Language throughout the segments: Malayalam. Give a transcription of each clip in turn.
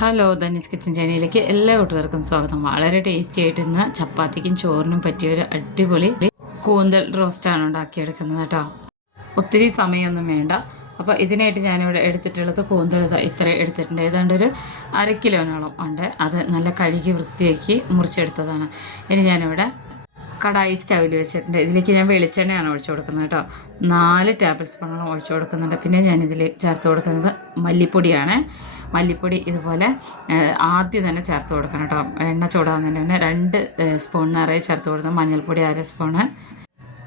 ഹലോ ധനീസ് കിച്ചൻ ചാനലിലേക്ക് എല്ലാ കൂട്ടുകാർക്കും സ്വാഗതം. വളരെ ടേസ്റ്റി ആയിട്ട് ഇന്ന് ചപ്പാത്തിക്കും ചോറിനും പറ്റിയ ഒരു അടിപൊളി കൂന്തൽ റോസ്റ്റാണ് ഉണ്ടാക്കിയെടുക്കുന്നത് കേട്ടോ. ഒത്തിരി സമയമൊന്നും വേണ്ട. അപ്പോൾ ഇതിനായിട്ട് ഞാനിവിടെ എടുത്തിട്ടുള്ളത് കൂന്തൽ ഇത്ര എടുത്തിട്ടുണ്ട്. ഏതാണ്ട് ഒരു അര കിലോനോളം ഉണ്ട്. അത് നല്ല കഴുകി വൃത്തിയാക്കി മുറിച്ചെടുത്തതാണ്. ഇനി ഞാനിവിടെ കടായി സ്റ്റൗവിൽ വെച്ചിട്ടുണ്ട്. ഇതിലേക്ക് ഞാൻ വെളിച്ചെണ്ണയാണ് ഒഴിച്ചു കൊടുക്കുന്നത് കേട്ടോ. നാല് ടേബിൾ സ്പൂണാണ് ഒഴിച്ചു കൊടുക്കുന്നുണ്ട്. പിന്നെ ഞാൻ ഞാനിതിൽ ചേർത്ത് കൊടുക്കുന്നത് മല്ലിപ്പൊടിയാണ്. മല്ലിപ്പൊടി ഇതുപോലെ ആദ്യം തന്നെ ചേർത്ത് കൊടുക്കണം കേട്ടോ. എണ്ണ ചൂടാവുന്നതിന് മുന്നേ രണ്ട് സ്പൂൺ നിറയെ ചേർത്ത് കൊടുക്കുന്നത് മഞ്ഞൾപ്പൊടി അര സ്പൂണ്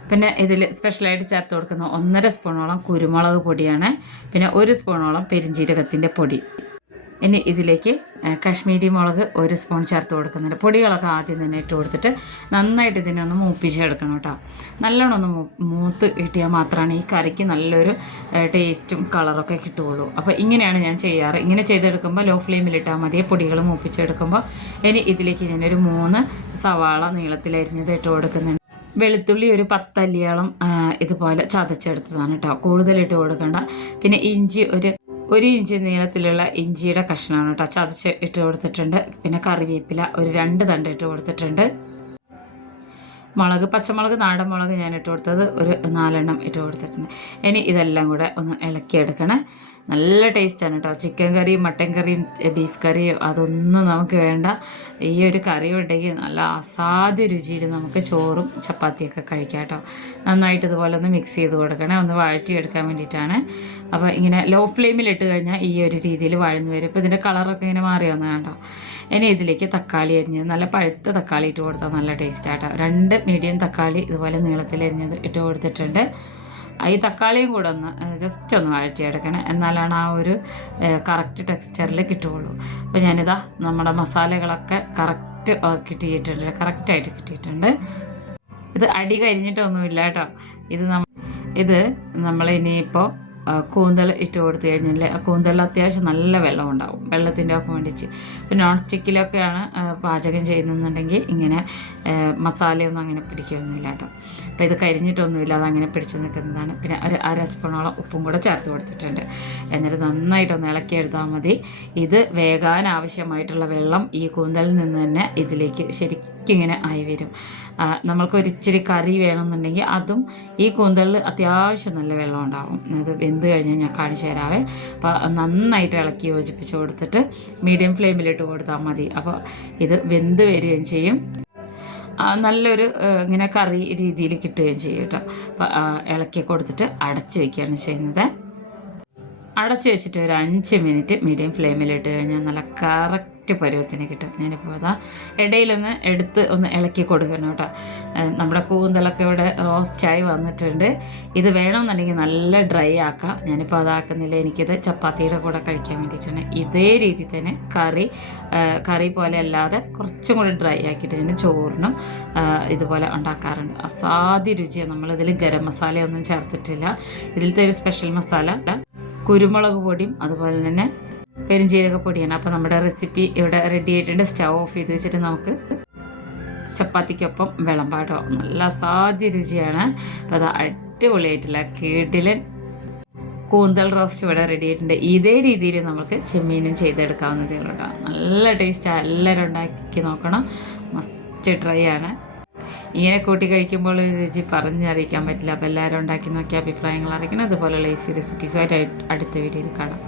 പിന്നെ ഇതിൽ സ്പെഷ്യലായിട്ട് ചേർത്ത് കൊടുക്കുന്ന ഒന്നര സ്പൂണോളം കുരുമുളക് പൊടിയാണ്. പിന്നെ ഒരു സ്പൂണോളം പെരിഞ്ജീരകത്തിന്റെ പൊടി. ഇനി ഇതിലേക്ക് കാശ്മീരി മുളക് ഒരു സ്പൂൺ ചേർത്ത് കൊടുക്കുന്നുണ്ട്. പൊടികളൊക്കെ ആദ്യം തന്നെ ഇട്ട് കൊടുത്തിട്ട് നന്നായിട്ട് ഇതിനെ ഒന്ന് മൂപ്പിച്ചെടുക്കണം കേട്ടോ. നല്ലോണം ഒന്ന് മൂത്ത് കിട്ടിയാൽ മാത്രമാണ് ഈ കറിക്ക് നല്ലൊരു ടേസ്റ്റും കളറൊക്കെ കിട്ടുകയുള്ളൂ. അപ്പോൾ ഇങ്ങനെയാണ് ഞാൻ ചെയ്യാറ്. ഇങ്ങനെ ചെയ്തെടുക്കുമ്പോൾ ലോ ഫ്ലെയിമിൽ ഇട്ടാൽ മതി. പൊടികൾ മൂപ്പിച്ചെടുക്കുമ്പോൾ ഇനി ഇതിലേക്ക് ഞാനൊരു മൂന്ന് സവാള നീളത്തിലരിഞ്ഞത് ഇട്ട് കൊടുക്കുന്നുണ്ട്. വെളുത്തുള്ളി ഒരു പത്തല്ലിയോളം ഇതുപോലെ ചതച്ചെടുത്തതാണ് കേട്ടോ. കൂടുതലിട്ട് കൊടുക്കണ്ട. പിന്നെ ഇഞ്ചി ഒരു ഒരു ഇഞ്ച് നീളത്തിലുള്ള ഇഞ്ചിയുടെ കഷ്ണമാണ് കേട്ടോ ചതച്ച് ഇട്ട് കൊടുത്തിട്ടുണ്ട്. പിന്നെ കറിവേപ്പില ഒരു രണ്ട് തണ്ട് ഇട്ട് കൊടുത്തിട്ടുണ്ട്. മുളക് പച്ചമുളക് നാടൻ മുളക് ഞാൻ ഇട്ട് കൊടുത്തത് ഒരു നാലെണ്ണം ഇട്ട് കൊടുത്തിട്ടുണ്ട്. ഇനി ഇതെല്ലാം കൂടെ ഒന്ന് ഇളക്കിയെടുക്കണേ. നല്ല ടേസ്റ്റാണ് കേട്ടോ. ചിക്കൻ കറിയും മട്ടൻ കറിയും ബീഫ് കറിയും അതൊന്നും നമുക്ക് വേണ്ട. ഈ ഒരു കറി ഉണ്ടെങ്കിൽ നല്ല അസാധ്യ രുചിയിൽ നമുക്ക് ചോറും ചപ്പാത്തിയൊക്കെ കഴിക്കാം കേട്ടോ. നന്നായിട്ട് ഇതുപോലെ ഒന്ന് മിക്സ് ചെയ്ത് കൊടുക്കണേ. ഒന്ന് വഴറ്റിയെടുക്കാൻ വേണ്ടിയിട്ടാണ്. അപ്പോൾ ഇങ്ങനെ ലോ ഫ്ലെയിമിൽ ഇട്ട് കഴിഞ്ഞാൽ ഈ ഒരു രീതിയിൽ വഴഞ്ഞു വരും. ഇപ്പോൾ ഇതിന്റെ കളറൊക്കെ ഇങ്ങനെ മാറി വന്നു കേട്ടോ. ഇനി ഇതിലേക്ക് തക്കാളി അരിഞ്ഞ് നല്ല പഴുത്ത തക്കാളി ഇട്ട് കൊടുത്താൽ നല്ല ടേസ്റ്റാട്ടോ രണ്ട് മീഡിയം തക്കാളി ഇതുപോലെ നീളത്തിൽ അരിഞ്ഞത് ഇട്ട് കൊടുത്തിട്ടുണ്ട്. ഈ തക്കാളിയും കൂടെ ഒന്ന് ജസ്റ്റ് ഒന്ന് വഴറ്റിയെടുക്കണം. എന്നാലാണ് ആ ഒരു കറക്റ്റ് ടെക്സ്ചറിൽ കിട്ടുകയുള്ളൂ. അപ്പോൾ ഞാനിതാ നമ്മുടെ മസാലകളൊക്കെ കറക്റ്റ് കിട്ടിയിട്ടുണ്ട്. കറക്റ്റായിട്ട് കിട്ടിയിട്ടുണ്ട്. ഇത് അടി കരിഞ്ഞിട്ടൊന്നുമില്ല കേട്ടോ. ഇത് നമ്മ ഇത് നമ്മൾ ഇനിയിപ്പോൾ കൂന്തൽ ഇട്ട് കൊടുത്തു കഴിഞ്ഞാൽ ആ കൂന്തലിൽ അത്യാവശ്യം നല്ല വെള്ളം ഉണ്ടാവും. വെള്ളത്തിന്റെ ഒക്കെ വേണ്ടിച്ച്. നോൺ സ്റ്റിക്കിലൊക്കെയാണ് പാചകം ചെയ്യുന്നുണ്ടെങ്കിൽ ഇങ്ങനെ മസാലയൊന്നും അങ്ങനെ പിടിക്കുകയൊന്നുമില്ല കേട്ടോ. അപ്പോൾ ഇത് കരിഞ്ഞിട്ടൊന്നുമില്ല അത് അങ്ങനെ പിടിച്ച് നിൽക്കുന്നതാണ്. പിന്നെ ഒരു അര സ്പൂണോളം ഉപ്പും കൂടെ ചേർത്ത് കൊടുത്തിട്ടുണ്ട്. എന്നിട്ട് നന്നായിട്ടൊന്ന് ഇളക്കിയെടുത്താൽ മതി. ഇത് വേകാൻ ആവശ്യമായിട്ടുള്ള വെള്ളം ഈ കൂന്തലിൽ നിന്ന് തന്നെ ഇതിലേക്ക് ശരിക്കും ഇങ്ങനെ ആയി വരും. നമ്മൾക്ക് ഒരു ഇച്ചിരി കറി വേണമെന്നുണ്ടെങ്കിൽ അതും ഈ കൂന്തലിൽ അത്യാവശ്യം നല്ല വെള്ളം ഉണ്ടാവും. അത് വെന്ത് കഴിഞ്ഞാൽ ഞാൻ കാണിച്ചു തരാവേ. അപ്പോൾ നന്നായിട്ട് ഇളക്കി യോജിപ്പിച്ച് കൊടുത്തിട്ട് മീഡിയം ഫ്ലെയിമിലിട്ട് കൊടുത്താൽ മതി. അപ്പോൾ ഇത് വെന്ത് വരികയും ചെയ്യും. നല്ലൊരു ഇങ്ങനെ കറി രീതിയിൽ കിട്ടുകയും ചെയ്യും കേട്ടോ. അപ്പോൾ ഇളക്കി കൊടുത്തിട്ട് അടച്ച് വയ്ക്കുകയാണ് ചെയ്യുന്നത്. അടച്ച് വെച്ചിട്ട് ഒരു അഞ്ച് മിനിറ്റ് മീഡിയം ഫ്ലെയിമിലിട്ട് കഴിഞ്ഞാൽ നല്ല കറക്റ്റ് പരുവത്തിന് കിട്ടും. ഞാനിപ്പോൾ അതാ ഇടയിലൊന്ന് എടുത്ത് ഒന്ന് ഇളക്കി കൊടുക്കണം കേട്ടോ. നമ്മുടെ കൂന്തലൊക്കെ ഇവിടെ റോസ്റ്റായി വന്നിട്ടുണ്ട്. ഇത് വേണമെന്നുണ്ടെങ്കിൽ നല്ല ഡ്രൈ ആക്കാം. ഞാനിപ്പോൾ അതാക്കുന്നില്ല. എനിക്കിത് ചപ്പാത്തിയുടെ കൂടെ കഴിക്കാൻ വേണ്ടിയിട്ടാണ്. ഇതേ രീതിയിൽ തന്നെ കറി കറി പോലെ അല്ലാതെ കുറച്ചും കൂടി ഡ്രൈ ആക്കിയിട്ട് ഞാൻ ചോറിനും ഇതുപോലെ ഉണ്ടാക്കാറുണ്ട്. അസാധ്യ രുചിയാണ് നമ്മളിതിൽ ഗരം മസാലയൊന്നും ചേർത്തിട്ടില്ല. ഇതിലത്തെ ഒരു സ്പെഷ്യൽ മസാല കുരുമുളക് പൊടിയും അതുപോലെ തന്നെ പെരിഞ്ജീരക പൊടിയാണ് അപ്പോൾ നമ്മുടെ റെസിപ്പി ഇവിടെ റെഡി ആയിട്ടുണ്ട്. സ്റ്റൗ ഓഫ് ചെയ്ത് വെച്ചിട്ട് നമുക്ക് ചപ്പാത്തിക്കൊപ്പം വിളമ്പാട്ടോ. നല്ല അസാധ്യ രുചിയാണ്. അപ്പോൾ അത് അടിപൊളിയായിട്ടുള്ള കിടിലൻ കൂന്തൽ റോസ്റ്റ് ഇവിടെ റെഡി ആയിട്ടുണ്ട്. ഇതേ രീതിയിൽ നമുക്ക് ചെമ്മീനും ചെയ്തെടുക്കാവുന്നതേ ഉള്ളൂ കേട്ടോ നല്ല ടേസ്റ്റ് എല്ലാവരും ഉണ്ടാക്കി നോക്കണം. മസ്റ്റ് ട്രൈ ആണ്. ഇങ്ങനെ കൂട്ടി കഴിക്കുമ്പോൾ രുചി പറഞ്ഞറിയിക്കാൻ പറ്റില്ല. അപ്പോൾ എല്ലാവരും ഉണ്ടാക്കി നോക്കിയ അഭിപ്രായങ്ങൾ അറിയിക്കണം. അതുപോലെയുള്ള ഈസി റെസിപ്പീസുമായിട്ട് അടുത്ത വീഡിയോയിൽ കാണാം.